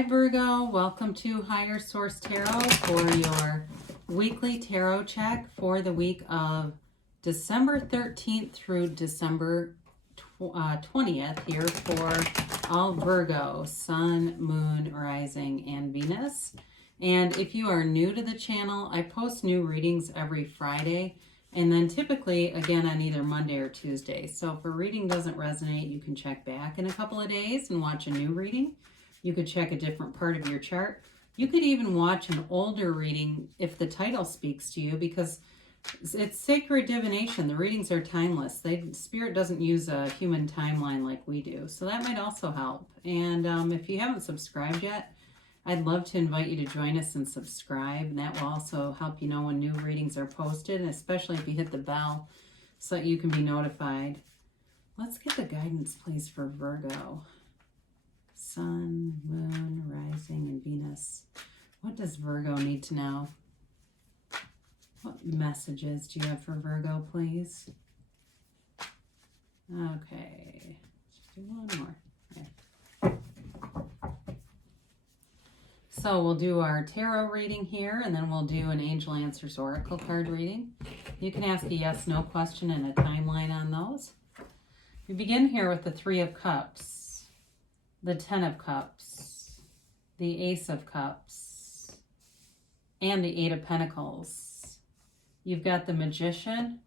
Hi Virgo, welcome to Higher Source Tarot for your weekly tarot check for the week of December 13th through December 20th here for all Virgo, Sun, Moon, Rising, and Venus. And if you are new to the channel, I post new readings every Friday and then typically again on either Monday or Tuesday. So if a reading doesn't resonate, you can check back in a couple of days and watch a new reading. You could check a different part of your chart. You could even watch an older reading if the title speaks to you, because it's sacred divination. The readings are timeless. Spirit doesn't use a human timeline like we do. So that might also help. And if you haven't subscribed yet, I'd love to invite you to join us and subscribe. And that will also help you know when new readings are posted, and especially if you hit the bell so that you can be notified. Let's get the guidance, please, for Virgo. Sun, Moon, Rising, and Venus. What does Virgo need to know? What messages do you have for Virgo, please? Okay, let's do one more. Okay. So we'll do our tarot reading here, and then we'll do an Angel Answers Oracle card reading. You can ask a yes/no question and a timeline on those. We begin here with the Three of Cups, the Ten of Cups, the Ace of Cups, and the Eight of Pentacles. You've got the Magician,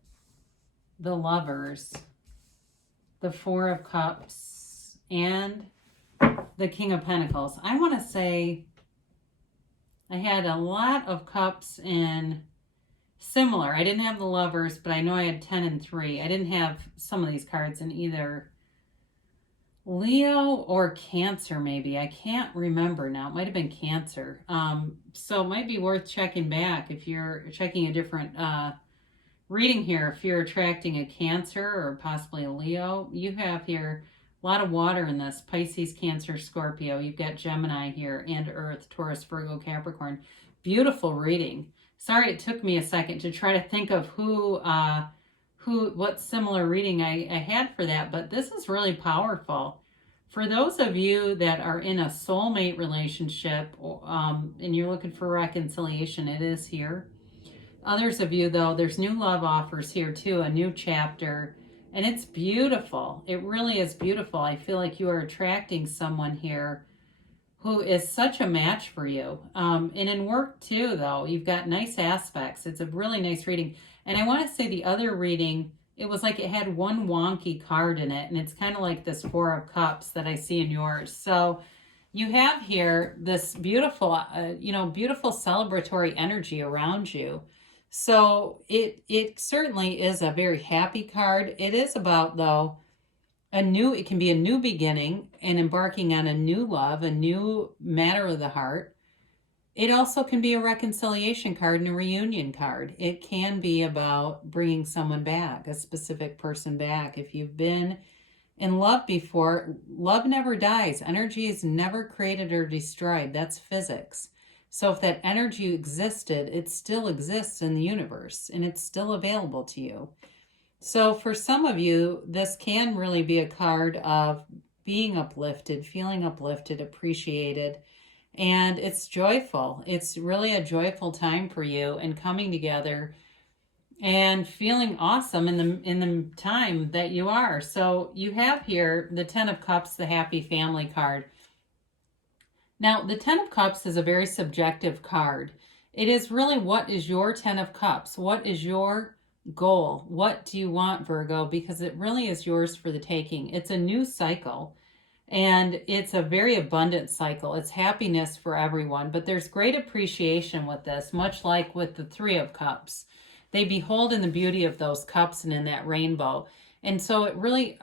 the Lovers, the Four of Cups, and the King of Pentacles. I want to say I had a lot of cups in similar. I didn't have the Lovers, but I know I had 10 and 3. I didn't have some of these cards in either Leo or Cancer, maybe. I can't remember now. It might have been Cancer. So it might be worth checking back if you're checking a different reading here. If you're attracting a Cancer or possibly a Leo, you have here a lot of water in this. Pisces, Cancer, Scorpio. You've got Gemini here and Earth, Taurus, Virgo, Capricorn. Beautiful reading. Sorry it took me a second to try to think of what similar reading I had for that, but this is really powerful. For those of you that are in a soulmate relationship and you're looking for reconciliation, it is here. Others of you, though, there's new love offers here too, a new chapter, and it's beautiful. It really is beautiful. I feel like you are attracting someone here who is such a match for you. And in work too, though, you've got nice aspects. It's a really nice reading. And I want to say the other reading, it was like it had one wonky card in it, and it's kind of like this Four of Cups that I see in yours. So you have here this beautiful, beautiful celebratory energy around you. So it certainly is a very happy card. It is about, though, it can be a new beginning and embarking on a new love, a new matter of the heart. It also can be a reconciliation card and a reunion card. It can be about bringing someone back, a specific person back. If you've been in love before, love never dies. Energy is never created or destroyed. That's physics. So if that energy existed, it still exists in the universe and it's still available to you. So for some of you, this can really be a card of being uplifted, feeling uplifted, appreciated. And it's joyful. It's really a joyful time for you, and coming together and feeling awesome in the time that you are. So you have here the Ten of Cups, the Happy Family card. Now, the Ten of Cups is a very subjective card. It is really, what is your Ten of Cups? What is your goal? What do you want, Virgo? Because it really is yours for the taking. It's a new cycle. And it's a very abundant cycle. It's happiness for everyone, but there's great appreciation with this, much like with the Three of Cups. They behold in the beauty of those cups and in that rainbow. And so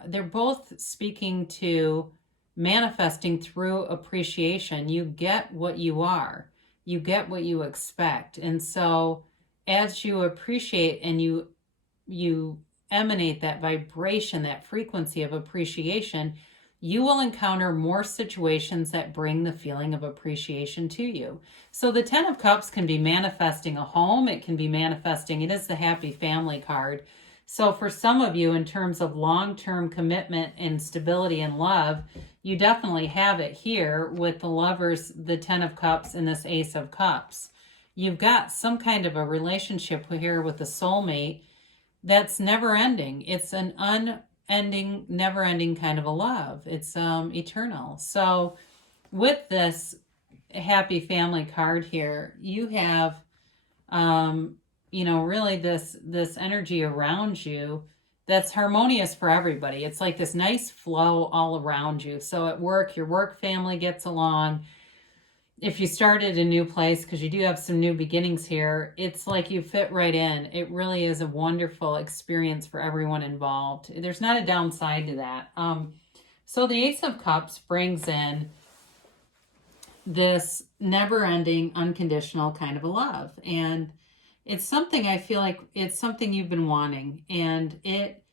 they're both speaking to manifesting through appreciation. You get what you are. You get what you expect. And so as you appreciate and you emanate that vibration, that frequency of appreciation, you will encounter more situations that bring the feeling of appreciation to you. So the Ten of Cups can be manifesting a home. It can be manifesting, it is the Happy Family card. So for some of you, in terms of long-term commitment and stability and love, you definitely have it here with the Lovers, the Ten of Cups, and this Ace of Cups. You've got some kind of a relationship here with a soulmate that's never ending. It's an unending, never ending kind of a love. It's eternal. So with this happy family card here, you have really this energy around you that's harmonious for everybody. It's like this nice flow all around you. So at work, your work family gets along. If you started a new place, because you do have some new beginnings here, it's like you fit right in. It really is a wonderful experience for everyone involved. There's not a downside to that. So the Ace of Cups brings in this never-ending, unconditional kind of a love. And it's something, I feel like it's something you've been wanting. And it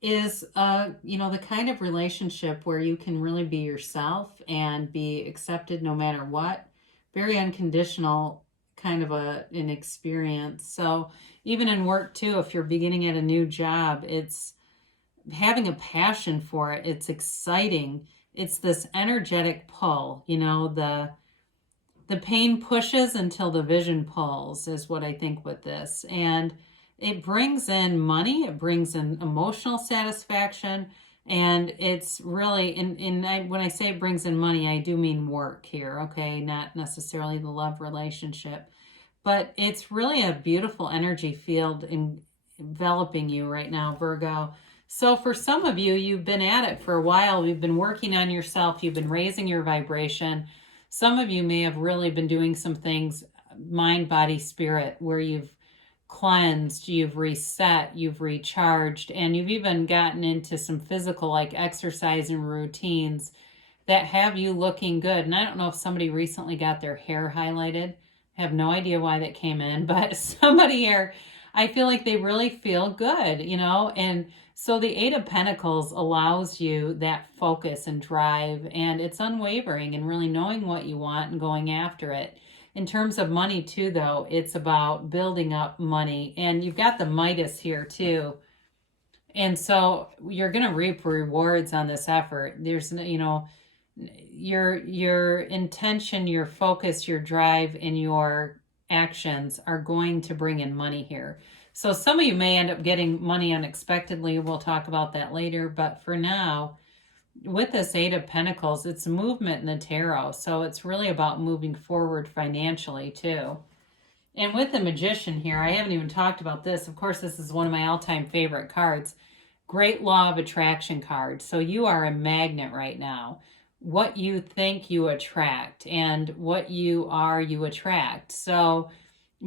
is, the kind of relationship where you can really be yourself and be accepted no matter what. Very unconditional kind of an experience. So even in work too, if you're beginning at a new job, it's having a passion for it. It's exciting. It's this energetic pull, the pain pushes until the vision pulls is what I think with this. And it brings in money, it brings in emotional satisfaction, and it's really, when I say it brings in money, I do mean work here, okay? Not necessarily the love relationship. But it's really a beautiful energy field enveloping you right now, Virgo. So for some of you, you've been at it for a while. You've been working on yourself. You've been raising your vibration. Some of you may have really been doing some things, mind, body, spirit, where you've cleansed, you've reset, you've recharged, and you've even gotten into some physical, like exercise and routines that have you looking good. And I don't know if somebody recently got their hair highlighted. I have no idea why that came in, but somebody here, I feel like they really feel good, and so the Eight of Pentacles allows you that focus and drive, and it's unwavering and really knowing what you want and going after it. In terms of money too, though, it's about building up money, and you've got the Midas here too. And so you're going to reap rewards on this effort. There's, your intention, your focus, your drive, and your actions are going to bring in money here. So some of you may end up getting money unexpectedly. We'll talk about that later. But for now, with this Eight of Pentacles, it's movement in the tarot. So it's really about moving forward financially too. And with the Magician here, I haven't even talked about this. Of course, this is one of my all-time favorite cards. Great Law of Attraction card. So you are a magnet right now. What you think, you attract. And what you are, you attract. So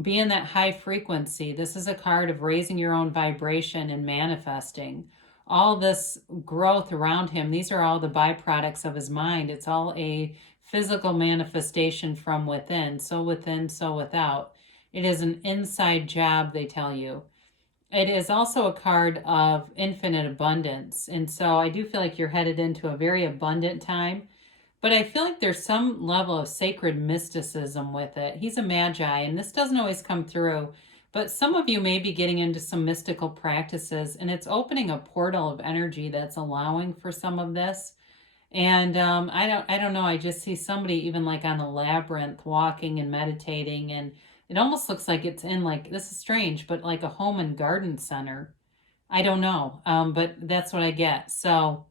be in that high frequency. This is a card of raising your own vibration and manifesting. All this growth around him, these are all the byproducts of his mind. It's all a physical manifestation from within. So within, so without. It is an inside job, they tell you. It is also a card of infinite abundance. And so I do feel like you're headed into a very abundant time. But I feel like there's some level of sacred mysticism with it. He's a magi, and this doesn't always come through. But some of you may be getting into some mystical practices, and it's opening a portal of energy that's allowing for some of this. And I don't know. I just see somebody even like on a labyrinth walking and meditating, and it almost looks like it's in like, this is strange, but like a home and garden center. I don't know, but that's what I get. So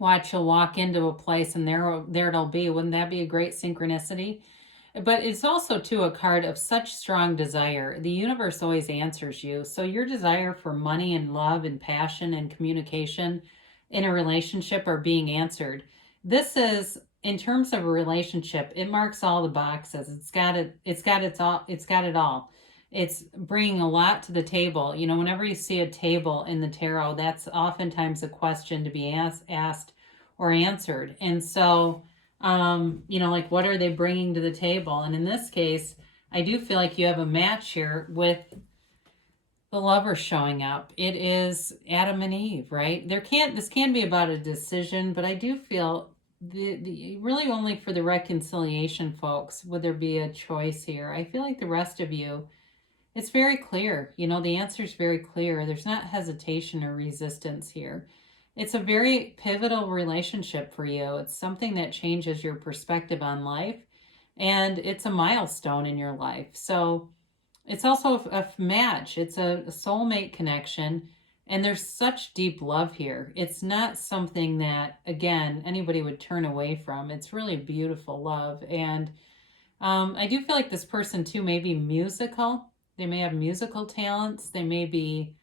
watch, you'll walk into a place and there it'll be. Wouldn't that be a great synchronicity? But it's also, too, a card of such strong desire. The universe always answers you. So your desire for money and love and passion and communication in a relationship are being answered. This is, in terms of a relationship, it marks all the boxes. It's got it all. It's bringing a lot to the table. Whenever you see a table in the tarot, that's oftentimes a question to be asked or answered. And so, like, what are they bringing to the table? And in this case, I do feel like you have a match here with the Lover showing up. It is Adam and Eve, right? This can be about a decision, but I do feel the really only for the reconciliation folks would there be a choice here. I feel like the rest of you, It's very clear. You know, the answer is very clear. There's not hesitation or resistance here. It's a very pivotal relationship for you. It's something that changes your perspective on life, and it's a milestone in your life. So it's also a match. It's a soulmate connection, and there's such deep love here. It's not something that, again, anybody would turn away from. It's really beautiful love. And I do feel like this person, too, may be musical. They may have musical talents. They may be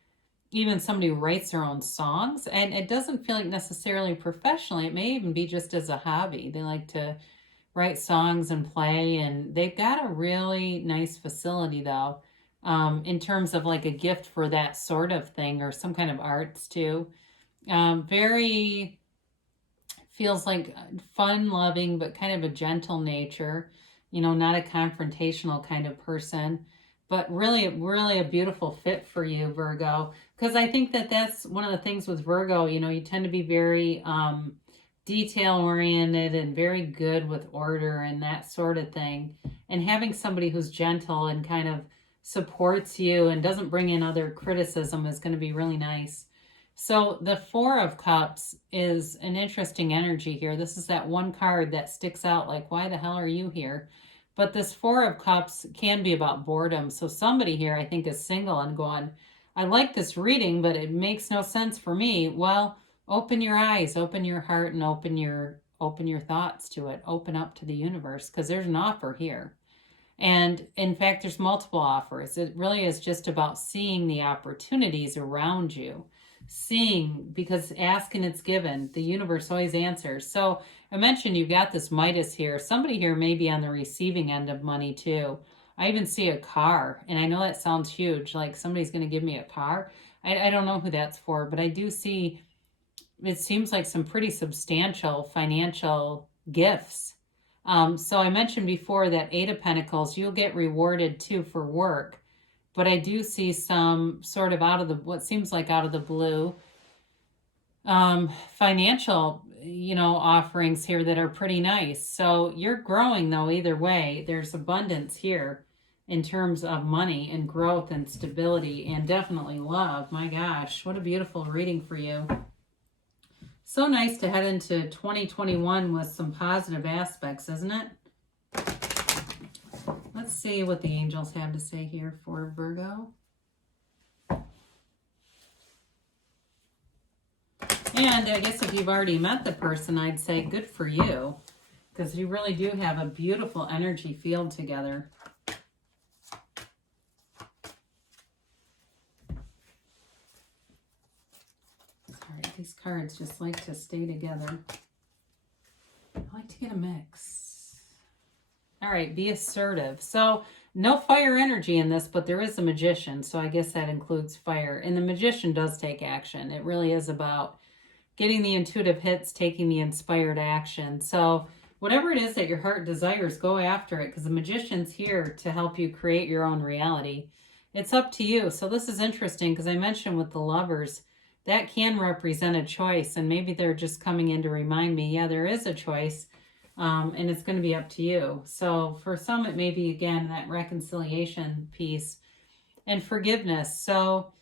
even somebody who writes their own songs. And it doesn't feel like necessarily professionally. It may even be just as a hobby. They like to write songs and play. And they've got a really nice facility, though, in terms of like a gift for that sort of thing, or some kind of arts, too. Very feels like fun loving, but kind of a gentle nature, you know, not a confrontational kind of person, but really, really a beautiful fit for you, Virgo. Because I think that that's one of the things with Virgo, you know, you tend to be very detail oriented and very good with order and that sort of thing. And having somebody who's gentle and kind of supports you and doesn't bring in other criticism is going to be really nice. So the Four of Cups is an interesting energy here. This is that one card that sticks out like, why the hell are you here? But this Four of Cups can be about boredom. So somebody here, I think, is single and going, I like this reading, but it makes no sense for me. Well, open your eyes, open your heart, and open your thoughts to it. Open up to the universe, because there's an offer here. And in fact, there's multiple offers. It really is just about seeing the opportunities around you. Seeing, because ask and it's given. The universe always answers. So I mentioned you've got this Midas here. Somebody here may be on the receiving end of money too. I even see a car, and I know that sounds huge, like somebody's going to give me a car. I don't know who that's for, but I do see, it seems like some pretty substantial financial gifts. So I mentioned before that Eight of Pentacles, you'll get rewarded too for work. But I do see some sort of out of the, what seems like out of the blue, financial, you know, offerings here that are pretty nice. So you're growing though, either way. There's abundance here in terms of money and growth and stability and definitely love. My gosh, what a beautiful reading for you. So nice to head into 2021 with some positive aspects, isn't it? Let's see what the angels have to say here for Virgo. And I guess if you've already met the person, I'd say good for you, because you really do have a beautiful energy field together. Sorry, these cards just like to stay together. I like to get a mix. All right, be assertive. So no fire energy in this, but there is a magician. So I guess that includes fire. And the magician does take action. It really is about getting the intuitive hits, taking the inspired action. So whatever it is that your heart desires, go after it, because the magician's here to help you create your own reality. It's up to you. So this is interesting, because I mentioned with the lovers, that can represent a choice. And maybe they're just coming in to remind me, yeah, there is a choice. And it's going to be up to you. So for some, it may be, again, that reconciliation piece and forgiveness. So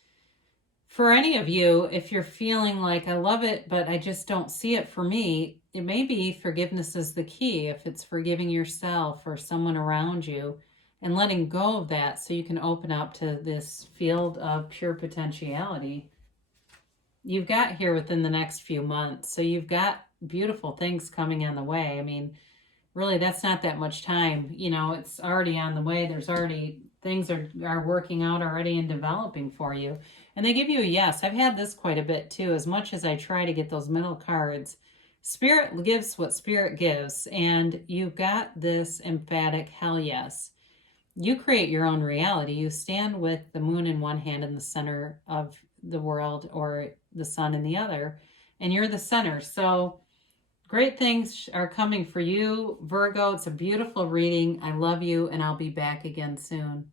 for any of you, if you're feeling like, I love it, but I just don't see it for me, it may be forgiveness is the key. If it's forgiving yourself or someone around you and letting go of that, so you can open up to this field of pure potentiality. You've got here within the next few months. So you've got beautiful things coming on the way. I mean, really, that's not that much time. You know, it's already on the way. There's already, things are working out already and developing for you. And they give you a yes. I've had this quite a bit too. As much as I try to get those middle cards, Spirit gives what Spirit gives. And you've got this emphatic hell yes. You create your own reality. You stand with the moon in one hand in the center of the world, or the sun in the other, and you're the center. So great things are coming for you, Virgo. It's a beautiful reading. I love you, and I'll be back again soon.